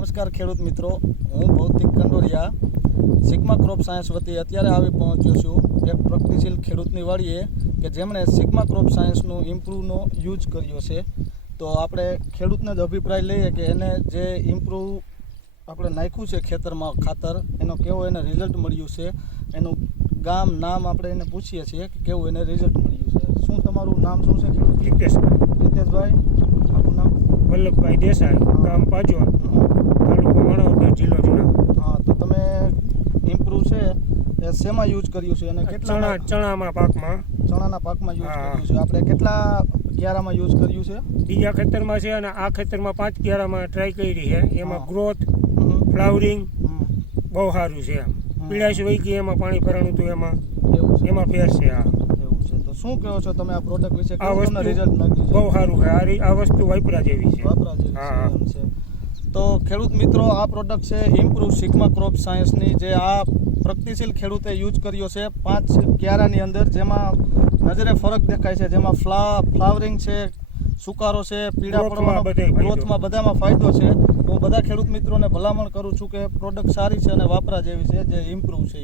નમસ્કાર ખેડૂત મિત્રો, હું ભૌતિક કંડોરિયા સિગ્મા ક્રોપ સાયન્સ વતી અત્યારે આવી પહોંચ્યો છું એક પ્રગતિશીલ ખેડૂતની વાડીએ કે જેમણે સિગ્મા ક્રોપ સાયન્સનું ઇમ્પ્રૂવનો યુઝ કર્યો છે. તો આપણે ખેડૂતને જ અભિપ્રાય લઈએ કે એને જે ઇમ્પ્રૂવ આપણે નાખ્યું છે ખેતરમાં ખાતર, એનો કેવો એને રિઝલ્ટ મળ્યું છે, એનું ગામ નામ આપણે એને પૂછીએ છીએ કે કેવું એને રિઝલ્ટ મળ્યું છે. શું તમારું નામ શું છે ખેડૂત? હિતેશભાઈ. આપણું નામ? વલ્લભભાઈ દેસાઈ, ગામ પાજોર, તાલુકો માણાવદર, જિલ્લો જુનાગઢ. હા, તો તમે ઇમ્પ્રૂવ છે એ શેમાં યુઝ કર્યું છે અને કેટલા ચણાના પાકમાં યુઝ કર્યું છે? આપણે કેટલા ક્યારામાં યુઝ કર્યું છે? બીજા ખેતરમાં છે અને આ ખેતરમાં 5 ક્યારામાં ટ્રાય કરી છે. એમાં ગ્રોથ, ફ્લાવરિંગ બહુ સારું છે. પીળાશ વહી ગઈ, એમાં પાણી ભરાણું હતું, એમાં ફેર છે. એવું છે. તો શું કહો છો તમે આ પ્રોડક્ટ વિશે? આ વસ્તુ રિઝલ્ટ લાગ્યું છે? બહુ સારું છે. આ વસ્તુ વાપરા જેવી છે. એમ છે. તો ખેડૂત મિત્રો, આ પ્રોડક્ટ છે ઇમ્પ્રૂવ સિગ્મા ક્રોપ સાયન્સની, જે આ પ્રગતિશીલ ખેડૂતે યુઝ કર્યો છે 5 ક્યારાની અંદર, જેમાં નજરે ફરક દેખાય છે. જેમાં ફ્લાવરિંગ છે, સુકારો છે, પીળા પડવાનો, ગ્રોથમાં બધામાં ફાયદો છે. હું બધા ખેડૂત મિત્રોને ભલામણ કરું છું કે પ્રોડક્ટ સારી છે અને વાપરા જેવી છે, જે ઇમ્પ્રૂવ છે.